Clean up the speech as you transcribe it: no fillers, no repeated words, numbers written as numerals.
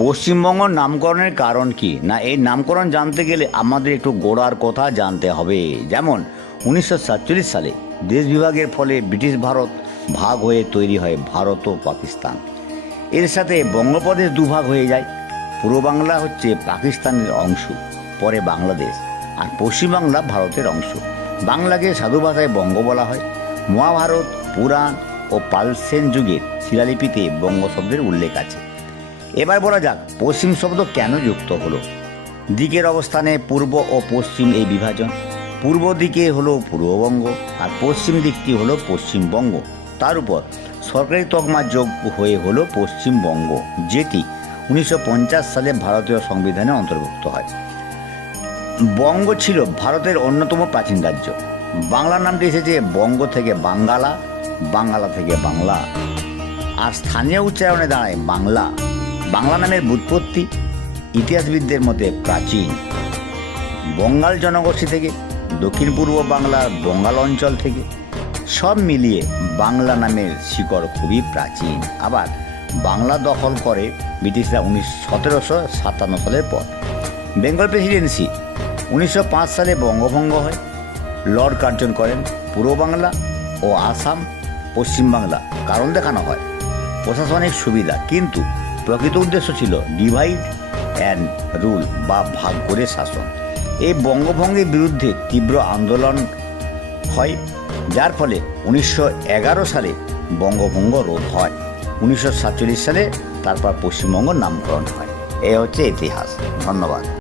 পশ্চিমবঙ্গ নামকরণের কারণ কি না, এই নামকরণ জানতে গেলে আমাদের একটু গোড়ার কথা জানতে হবে। যেমন 1947 সালে দেশ বিভাগের ফলে ব্রিটিশ ভারত ভাগ হয়ে তৈরি হয় ভারত ও পাকিস্তান। এর সাথে বঙ্গপ্রদেশ দুভাগ হয়ে যায়। পূর্ব বাংলা হচ্ছে পাকিস্তানের অংশ, পরে বাংলাদেশ, আর পশ্চিমবাংলা ভারতের অংশ। বাংলাকে সাধু ভাষায় বঙ্গ বলা হয়। মহাভারত, পুরাণ ও পালসেন যুগের শিলালিপিতে বঙ্গ শব্দের উল্লেখ আছে। এবার বলা যাক পশ্চিম শব্দ কেন যুক্ত হলো। দিকের অবস্থানে পূর্ব ও পশ্চিম এই বিভাজন। পূর্ব দিকে হলো পূর্ববঙ্গ আর পশ্চিম দিকটি হলো পশ্চিমবঙ্গ। তার উপর সরকারি তকমা যোগ হয়ে হলো পশ্চিমবঙ্গ, যেটি 1950 সালে ভারতীয় সংবিধানে অন্তর্ভুক্ত হয়। বঙ্গ ছিল ভারতের অন্যতম প্রাচীন রাজ্য। বাংলা নামটি এসেছে বঙ্গ থেকে বাঙ্গালা, বাঙ্গালা থেকে বাংলা, আর স্থানীয় উচ্চারণে দাঁড়ায় বাংলা। বাংলা নামের ব্যুৎপত্তি ইতিহাসবিদদের মধ্যে প্রাচীন। বঙ্গাল জনগোষ্ঠী থেকে, দক্ষিণ পূর্ব বাংলার বঙ্গাল অঞ্চল থেকে, সব মিলিয়ে বাংলা নামের শিকড় খুবই প্রাচীন। আবার বাংলা দখল করে ব্রিটিশরা 1757 সালের পর। বেঙ্গল প্রেসিডেন্সি 1905 সালে বঙ্গভঙ্গ হয়। লর্ড কার্জন করেন পূর্ব বাংলা ও আসাম পশ্চিমবাংলা কারণ দেখানো হয় প্রশাসনিক সুবিধা, কিন্তু প্রকৃত উদ্দেশ্য ছিল ডিভাইড অ্যান্ড রুল বা ভাগ করে শাসন। এই বঙ্গভঙ্গের বিরুদ্ধে তীব্র আন্দোলন হয়, যার ফলে 1911 সালে বঙ্গভঙ্গ রোধ হয়। 1947 সালে তারপর পশ্চিমবঙ্গ নামকরণ হয়। এ হচ্ছে ইতিহাস। ধন্যবাদ।